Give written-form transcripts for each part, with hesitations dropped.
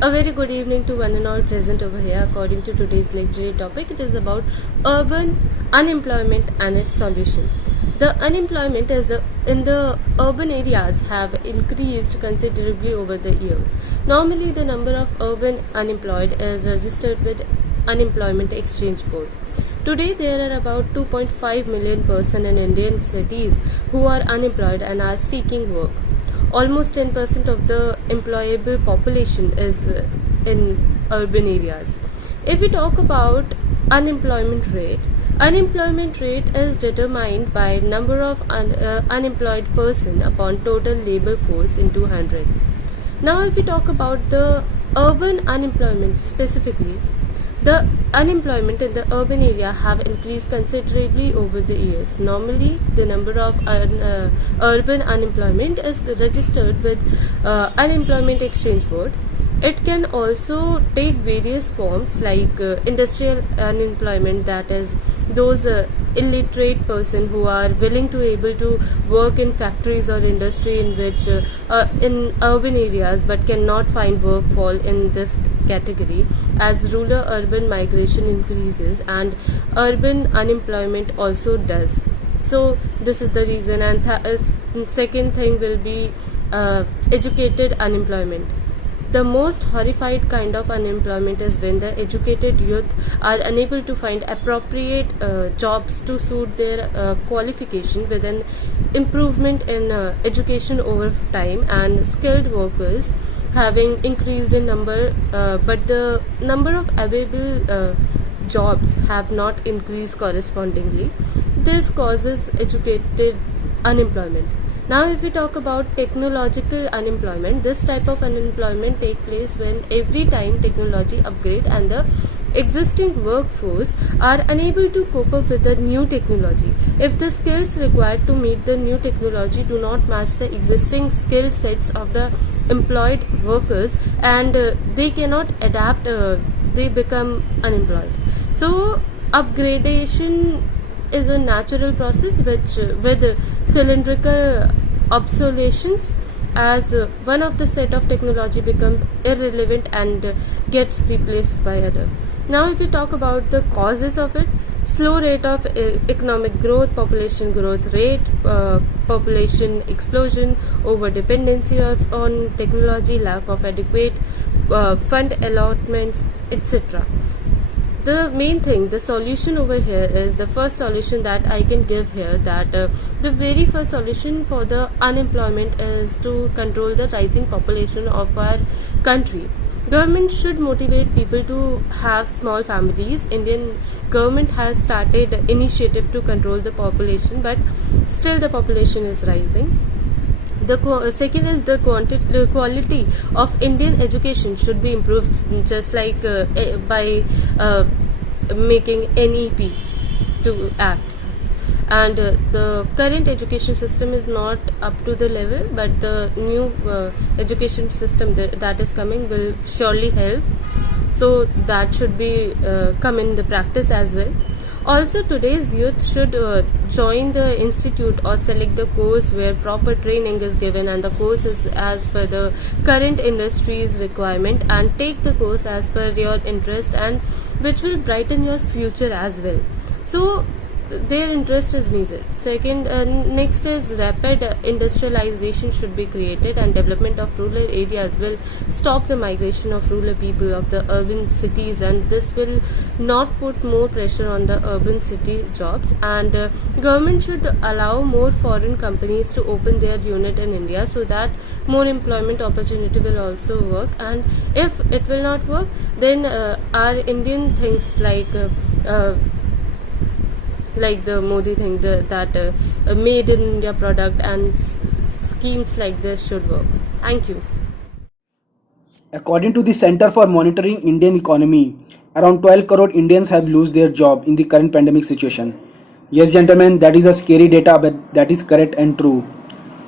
A very good evening to one and all present over here. According to today's lecture topic, it is about urban unemployment and its solution. The unemployment in the urban areas have increased considerably over the years. Normally, the number of urban unemployed is registered with Unemployment Exchange Board. Today, there are about 2.5 million persons in Indian cities who are unemployed and are seeking work. Almost 10% of the employable population is in urban areas. If we talk about unemployment rate is determined by number of unemployed person upon total labor force in 200. Now, if we talk about the urban unemployment specifically, the unemployment in the urban area have increased considerably over the years. Normally, the number of urban unemployment is registered with Unemployment Exchange Board. It can also take various forms like industrial unemployment, that is those illiterate person who are willing to able to work in factories or industry in which in urban areas but cannot find work fall in this category, as rural urban migration increases and urban unemployment also does. So this is the reason. And second thing will be educated unemployment. The most horrified kind of unemployment is when the educated youth are unable to find appropriate jobs to suit their qualification, with an improvement in education over time and skilled workers having increased in number, but the number of available jobs have not increased correspondingly. This causes educated unemployment. Now, if we talk about technological unemployment, this type of unemployment takes place when every time technology upgrade and the existing workforce are unable to cope up with the new technology. If the skills required to meet the new technology do not match the existing skill sets of the employed workers, and they cannot adapt, they become unemployed. So, upgradation is a natural process which with cylindrical obsolescence, as one of the set of technology become irrelevant and gets replaced by other. Now, if we talk about the causes of it, slow rate of economic growth, population growth rate, population explosion, over dependency on technology, lack of adequate fund allotments, etc. The main thing, the solution over here is, the first solution that I can give here, that the very first solution for the unemployment is to control the rising population of our country. Government should motivate people to have small families. Indian government has started initiative to control the population, but still the population is rising. The second is the quality of Indian education should be improved, just like by making NEP to act. And the current education system is not up to the level, but the new education system that is coming will surely help. So that should be come in the practice as well. Also, today's youth should join the institute or select the course where proper training is given, and the course is as per the current industry's requirement, and take the course as per your interest, and which will brighten your future as well. So their interest is needed. Second, next is rapid industrialization should be created, and development of rural areas will stop the migration of rural people of the urban cities, and this will not put more pressure on the urban city jobs. And government should allow more foreign companies to open their unit in India, so that more employment opportunity will also work. And if it will not work, then our Indian things like the Modi thing, that made in India product and schemes like this should work. Thank you. According to the Center for Monitoring Indian Economy, around 12 crore Indians have lost their job in the current pandemic situation. Yes, gentlemen, that is a scary data, but that is correct and true.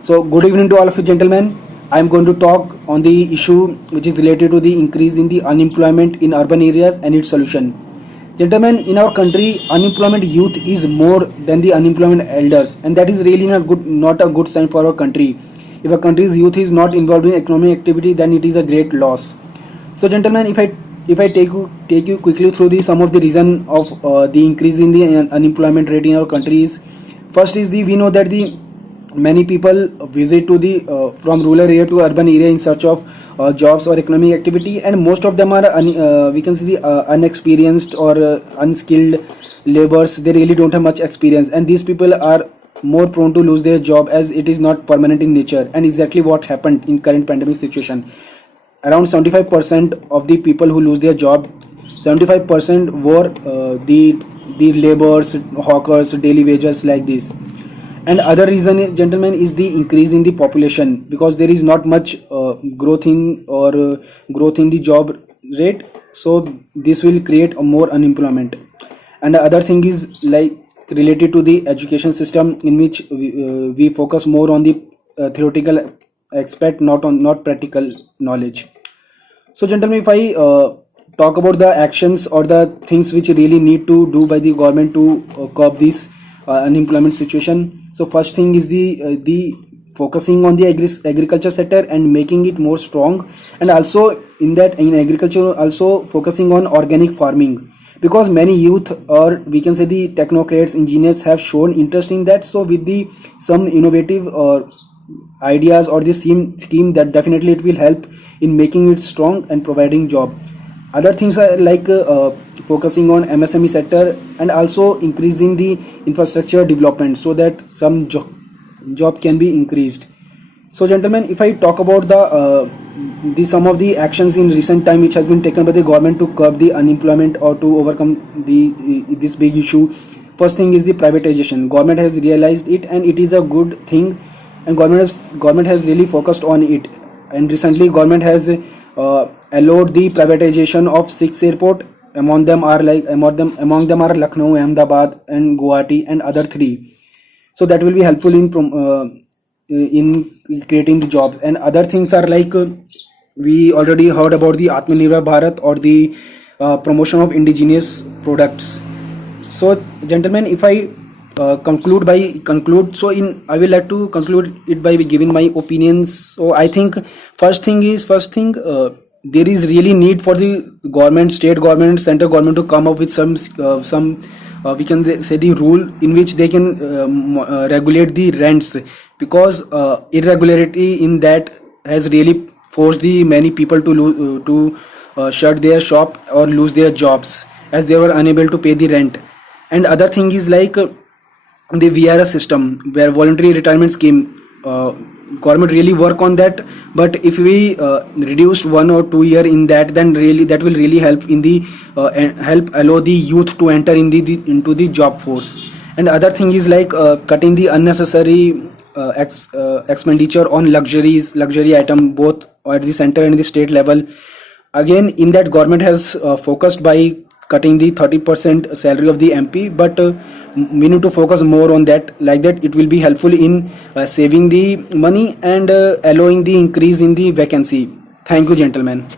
So, good evening to all of you, gentlemen. I am going to talk on the issue which is related to the increase in the unemployment in urban areas and its solution. Gentlemen, in our country, unemployment youth is more than the unemployment elders, and that is really not a good sign for our country. If a country's youth is not involved in economic activity, then it is a great loss. So, gentlemen, if I take you quickly through the some of the reason of the increase in the unemployment rate in our country is, first is we know that the many people visit to the from rural area to urban area in search of jobs or economic activity, and most of them are we can see the unexperienced or unskilled laborers. They really don't have much experience, and these people are more prone to lose their job as it is not permanent in nature, and exactly what happened in current pandemic situation. Around 75% of the people who lose their job, 75% were the laborers, hawkers, daily wages like this. And other reason, gentlemen, is the increase in the population, because there is not much growth in the job rate, so this will create a more unemployment. And the other thing is like related to the education system, in which we focus more on the theoretical aspect, not practical knowledge. So, gentlemen, if I talk about the actions or the things which really need to do by the government to curb this unemployment situation. So, first thing is the focusing on the agriculture sector and making it more strong, and also in agriculture also focusing on organic farming, because many youth, or we can say the technocrats, engineers, have shown interest in that. So with the some innovative ideas or the scheme, that definitely it will help in making it strong and providing job. Other things are like focusing on MSME sector and also increasing the infrastructure development, so that some job can be increased. So, gentlemen, if I talk about the some of the actions in recent time which has been taken by the government to curb the unemployment or to overcome this big issue, first thing is the privatization. Government has realized it, and it is a good thing, and government has really focused on it. And recently, government has allowed the privatization of 6 airport. Among them are Lucknow, Ahmedabad, and Guwahati, and other 3. So that will be helpful in creating the jobs. And other things are like we already heard about the Atmanirbhar Bharat, or the promotion of indigenous products. So, gentlemen, if I conclude, so I will like to conclude it by giving my opinions. So I think first thing there is really need for the government, state government, central government to come up with some we can say the rule in which they can regulate the rents, because irregularity in that has really forced the many people to shut their shop or lose their jobs, as they were unable to pay the rent. And other thing is like the VRS system, where voluntary retirement scheme, government really work on that. But if we reduce 1 or 2 year in that, then really that will really help in the help allow the youth to enter into the job force. And other thing is like cutting the unnecessary expenditure on luxury item, both at the center and the state level. Again, in that, government has focused by cutting the 30% salary of the MP, but we need to focus more on that. Like that, it will be helpful in saving the money and allowing the increase in the vacancy. Thank you, gentlemen.